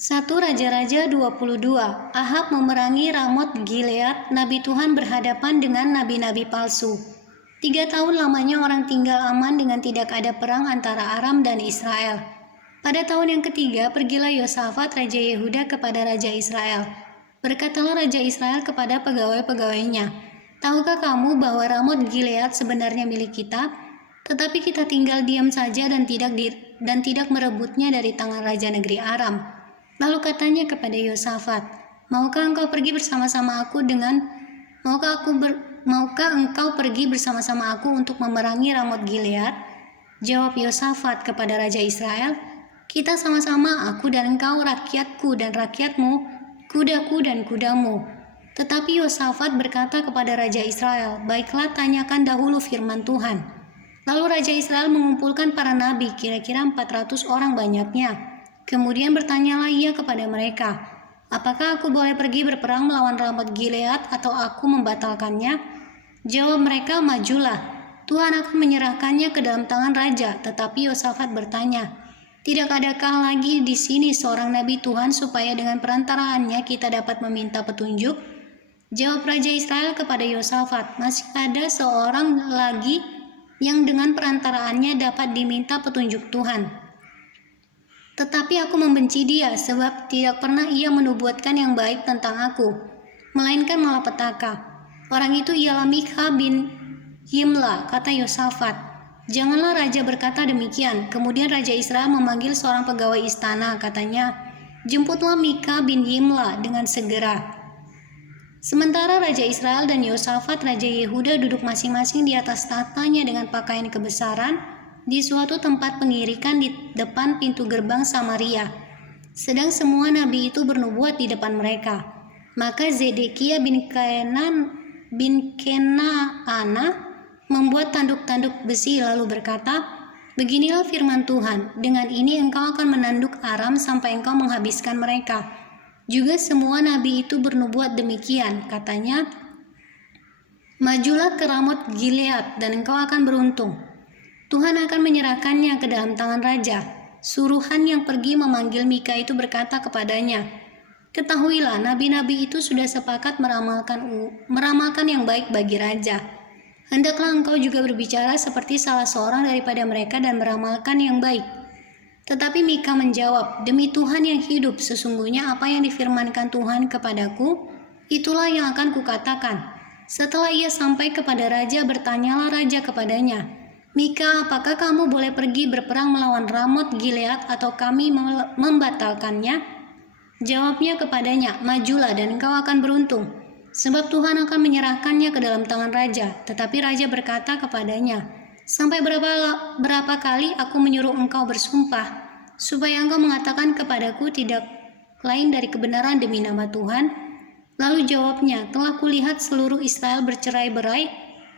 1 Raja-Raja 22. Ahab memerangi Ramot Gilead. Nabi Tuhan berhadapan dengan nabi-nabi palsu. 3 tahun lamanya orang tinggal aman dengan tidak ada perang antara Aram dan Israel. Pada tahun yang ketiga, pergilah Yosafat Raja Yehuda kepada Raja Israel. Berkatalah Raja Israel kepada pegawai-pegawainya, "Tahukah kamu bahwa Ramot Gilead sebenarnya milik kita? Tetapi kita tinggal diam saja dan tidak merebutnya dari tangan Raja negeri Aram." Lalu katanya kepada Yosafat, Maukah engkau pergi bersama-sama aku untuk memerangi Ramot Gilead?" Jawab Yosafat kepada Raja Israel, "Kita sama-sama, aku dan engkau, rakyatku dan rakyatmu, kudaku dan kudamu." Tetapi Yosafat berkata kepada Raja Israel, "Baiklah, tanyakan dahulu firman Tuhan." Lalu Raja Israel mengumpulkan para nabi, kira-kira 400 orang banyaknya. Kemudian bertanyalah ia kepada mereka, "Apakah aku boleh pergi berperang melawan Ramot Gilead atau aku membatalkannya?" Jawab mereka, "Majulah, Tuhan akan menyerahkannya ke dalam tangan raja." Tetapi Yosafat bertanya, "Tidak adakah lagi di sini seorang nabi Tuhan supaya dengan perantaraannya kita dapat meminta petunjuk?" Jawab Raja Israel kepada Yosafat, "Masih ada seorang lagi yang dengan perantaraannya dapat diminta petunjuk Tuhan. Tetapi aku membenci dia, sebab tidak pernah ia menubuatkan yang baik tentang aku, melainkan malapetaka. Orang itu ialah Mikha bin Yimla," kata Yosafat. "Janganlah raja berkata demikian." Kemudian Raja Israel memanggil seorang pegawai istana, katanya, "Jemputlah Mikha bin Yimla dengan segera." Sementara Raja Israel dan Yosafat Raja Yehuda duduk masing-masing di atas tahtanya dengan pakaian kebesaran di suatu tempat pengirikan di depan pintu gerbang Samaria. Sedang semua nabi itu bernubuat di depan mereka. Maka Zedekia bin Kenaana membuat tanduk-tanduk besi lalu berkata, "Beginilah firman Tuhan, dengan ini engkau akan menanduk Aram sampai engkau menghabiskan mereka." Juga semua nabi itu bernubuat demikian, katanya, "Majulah ke Ramot Gilead dan engkau akan beruntung. Tuhan akan menyerahkannya ke dalam tangan raja." Suruhan yang pergi memanggil Mikha itu berkata kepadanya, "Ketahuilah, nabi-nabi itu sudah sepakat meramalkan yang baik bagi raja. Hendaklah engkau juga berbicara seperti salah seorang daripada mereka dan meramalkan yang baik." Tetapi Mikha menjawab, "Demi Tuhan yang hidup, sesungguhnya apa yang difirmankan Tuhan kepadaku, itulah yang akan kukatakan." Setelah ia sampai kepada raja, bertanyalah raja kepadanya, "Mikha, apakah kamu boleh pergi berperang melawan Ramot Gilead atau kami membatalkannya?" Jawabnya kepadanya, "Majulah dan engkau akan beruntung, sebab Tuhan akan menyerahkannya ke dalam tangan raja." Tetapi raja berkata kepadanya, "Sampai berapa kali aku menyuruh engkau bersumpah, supaya engkau mengatakan kepadaku tidak lain dari kebenaran demi nama Tuhan?" Lalu jawabnya, "Telah kulihat seluruh Israel bercerai-berai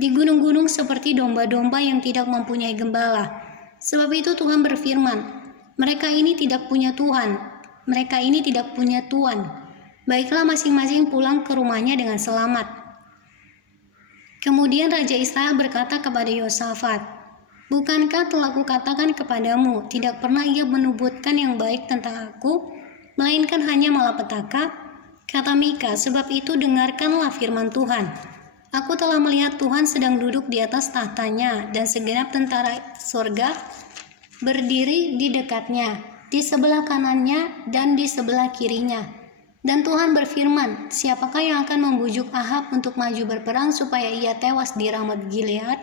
di gunung-gunung seperti domba-domba yang tidak mempunyai gembala. Sebab itu Tuhan berfirman, mereka ini tidak punya Tuhan. Baiklah, masing-masing pulang ke rumahnya dengan selamat." Kemudian Raja Israel berkata kepada Yosafat, "Bukankah telah kukatakan kepadamu, tidak pernah ia menubuatkan yang baik tentang aku, melainkan hanya malapetaka?" Kata Mikha, "Sebab itu dengarkanlah firman Tuhan. Aku telah melihat Tuhan sedang duduk di atas tahtanya, dan segenap tentara sorga berdiri di dekatnya, di sebelah kanannya dan di sebelah kirinya. Dan Tuhan berfirman, siapakah yang akan membujuk Ahab untuk maju berperang supaya ia tewas di Ramot Gilead?"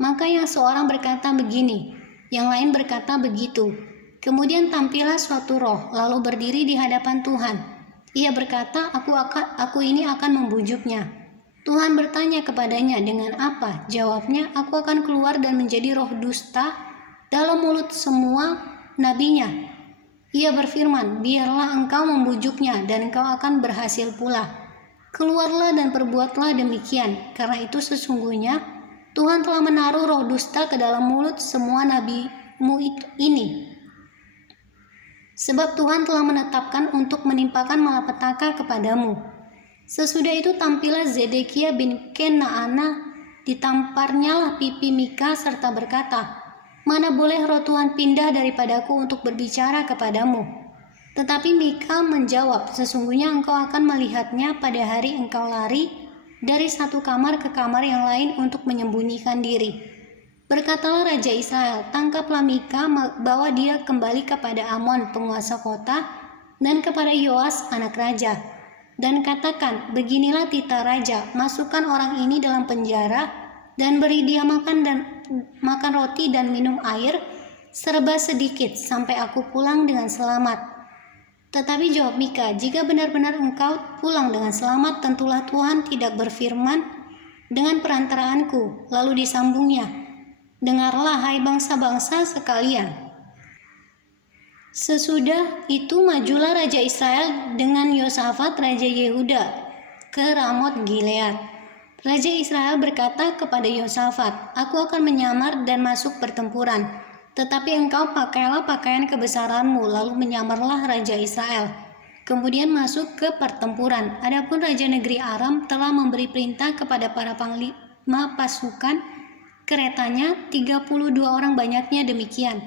Maka yang seorang berkata begini, yang lain berkata begitu. Kemudian tampillah suatu roh, lalu berdiri di hadapan Tuhan. Ia berkata, aku ini akan membujuknya." Tuhan bertanya kepadanya, "Dengan apa?" Jawabnya, "Aku akan keluar dan menjadi roh dusta dalam mulut semua nabinya." Ia berfirman, "Biarlah engkau membujuknya dan engkau akan berhasil pula. Keluarlah dan perbuatlah demikian, karena itu sesungguhnya Tuhan telah menaruh roh dusta ke dalam mulut semua nabimu ini. Sebab Tuhan telah menetapkan untuk menimpakan malapetaka kepadamu." Sesudah itu tampillah Zedekia bin Kenaana, ditamparnyalah pipi Mikha serta berkata, "Mana boleh roh Tuhan pindah daripadaku untuk berbicara kepadamu?" Tetapi Mika menjawab, sesungguhnya engkau akan melihatnya pada hari engkau lari dari satu kamar ke kamar yang lain untuk menyembunyikan diri. Berkatalah Raja Israel, tangkaplah Mika, bawa dia kembali kepada Amon penguasa kota dan kepada Yoas anak raja. Dan katakan, beginilah titah raja, masukkan orang ini dalam penjara dan beri dia makan roti dan minum air serba sedikit sampai aku pulang dengan selamat. Tetapi jawab Mika, jika benar-benar engkau pulang dengan selamat, tentulah Tuhan tidak berfirman dengan perantaraanku. Lalu disambungnya, dengarlah hai bangsa-bangsa sekalian. Sesudah itu majulah Raja Israel dengan Yosafat Raja Yehuda ke Ramot Gilead. Raja Israel berkata kepada Yosafat, aku akan menyamar dan masuk pertempuran. Tetapi engkau pakailah pakaian kebesaranmu, lalu menyamarlah Raja Israel. Kemudian masuk ke pertempuran. Adapun Raja negeri Aram telah memberi perintah kepada para panglima pasukan keretanya, 32 orang banyaknya demikian.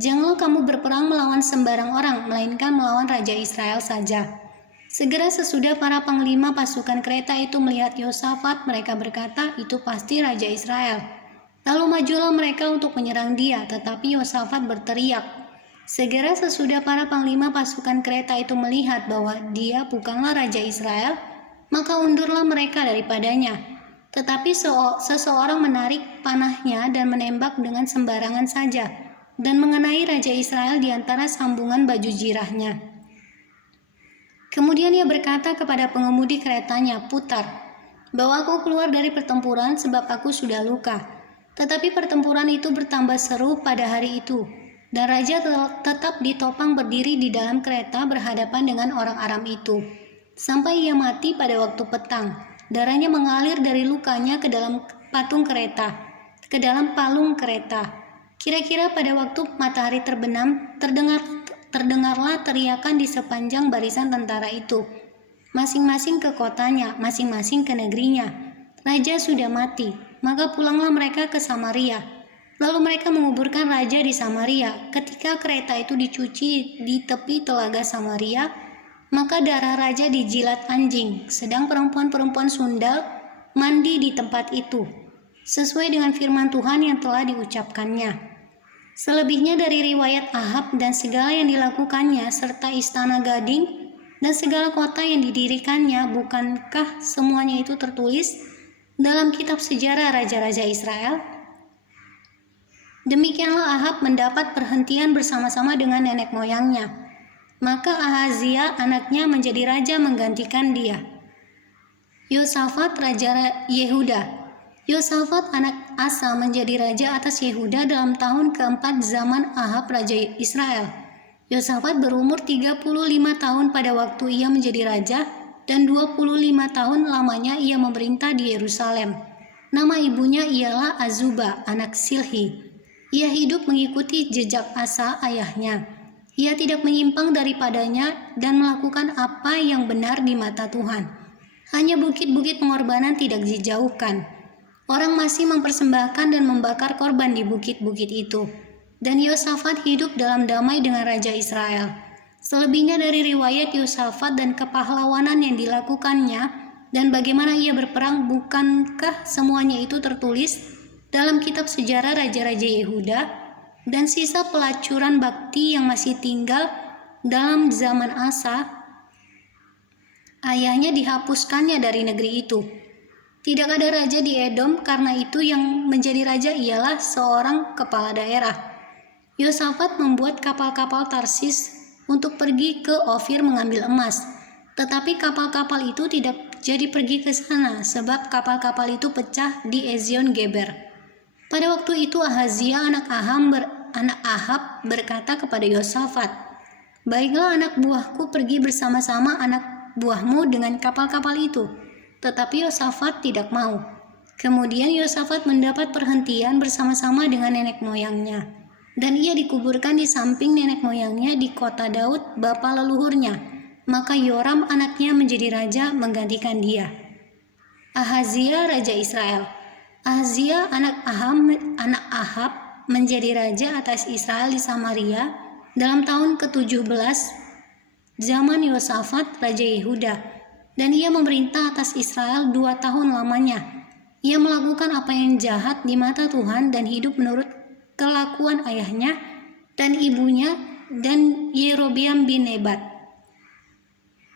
Janganlah kamu berperang melawan sembarang orang, melainkan melawan Raja Israel saja. Segera sesudah para panglima pasukan kereta itu melihat Yosafat, mereka berkata, itu pasti Raja Israel. Lalu majulah mereka untuk menyerang dia, tetapi Yosafat berteriak. Segera sesudah para panglima pasukan kereta itu melihat bahwa dia bukanlah Raja Israel, maka undurlah mereka daripadanya. Tetapi seseorang menarik panahnya dan menembak dengan sembarangan saja, dan mengenai Raja Israel di antara sambungan baju jirahnya. Kemudian ia berkata kepada pengemudi keretanya, putar, bawa aku keluar dari pertempuran sebab aku sudah luka. Tetapi pertempuran itu bertambah seru pada hari itu, dan raja tetap ditopang berdiri di dalam kereta berhadapan dengan orang Aram itu, sampai ia mati pada waktu petang. Darahnya mengalir dari lukanya ke dalam ke dalam palung kereta. Kira-kira pada waktu matahari terbenam, terdengarlah teriakan di sepanjang barisan tentara itu, masing-masing ke kotanya, masing-masing ke negerinya. Raja sudah mati, maka pulanglah mereka ke Samaria. Lalu mereka menguburkan raja di Samaria. Ketika kereta itu dicuci di tepi telaga Samaria, maka darah raja dijilat anjing, sedang perempuan-perempuan sundal mandi di tempat itu, sesuai dengan firman Tuhan yang telah diucapkannya. Selebihnya dari riwayat Ahab dan segala yang dilakukannya, serta istana gading dan segala kota yang didirikannya, bukankah semuanya itu tertulis dalam kitab sejarah raja-raja Israel? Demikianlah Ahab mendapat perhentian bersama-sama dengan nenek moyangnya. Maka Ahazia anaknya menjadi raja menggantikan dia. Yosafat Raja Yehuda. Yosafat anak Asa menjadi raja atas Yehuda dalam tahun keempat zaman Ahab Raja Israel. Yosafat berumur 35 tahun pada waktu ia menjadi raja, dan 25 tahun lamanya ia memerintah di Yerusalem. Nama ibunya ialah Azuba, anak Silhi. Ia hidup mengikuti jejak Asa ayahnya. Ia tidak menyimpang daripadanya dan melakukan apa yang benar di mata Tuhan. Hanya bukit-bukit pengorbanan tidak dijauhkan. Orang masih mempersembahkan dan membakar korban di bukit-bukit itu. Dan Yosafat hidup dalam damai dengan Raja Israel. Selebihnya dari riwayat Yosafat dan kepahlawanan yang dilakukannya dan bagaimana ia berperang, bukankah semuanya itu tertulis dalam kitab sejarah raja-raja Yehuda? Dan sisa pelacuran bakti yang masih tinggal dalam zaman Asa, ayahnya dihapuskannya dari negeri itu. Tidak ada raja di Edom, karena itu yang menjadi raja ialah seorang kepala daerah. Yosafat membuat kapal-kapal Tarsis untuk pergi ke Ofir mengambil emas. Tetapi kapal-kapal itu tidak jadi pergi ke sana, sebab kapal-kapal itu pecah di Ezion Geber. Pada waktu itu Ahazia anak Ahab berkata kepada Yosafat, baiklah anak buahku pergi bersama-sama anak buahmu dengan kapal-kapal itu. Tetapi Yosafat tidak mau. Kemudian Yosafat mendapat perhentian bersama-sama dengan nenek moyangnya. Dan ia dikuburkan di samping nenek moyangnya di kota Daud, bapa leluhurnya. Maka Yoram anaknya menjadi raja menggantikan dia. Ahazia Raja Israel. Ahazia anak Ahab menjadi raja atas Israel di Samaria dalam tahun ke-17 zaman Yosafat Raja Yehuda, dan ia memerintah atas Israel 2 tahun lamanya. Ia melakukan apa yang jahat di mata Tuhan dan hidup menurut kelakuan ayahnya dan ibunya dan Yerobeam bin Nebat,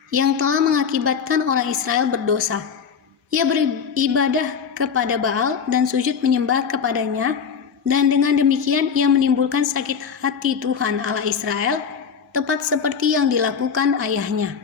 yang telah mengakibatkan orang Israel berdosa. Ia beribadah kepada Baal dan sujud menyembah kepadanya, dan dengan demikian ia menimbulkan sakit hati Tuhan Allah Israel, tepat seperti yang dilakukan ayahnya.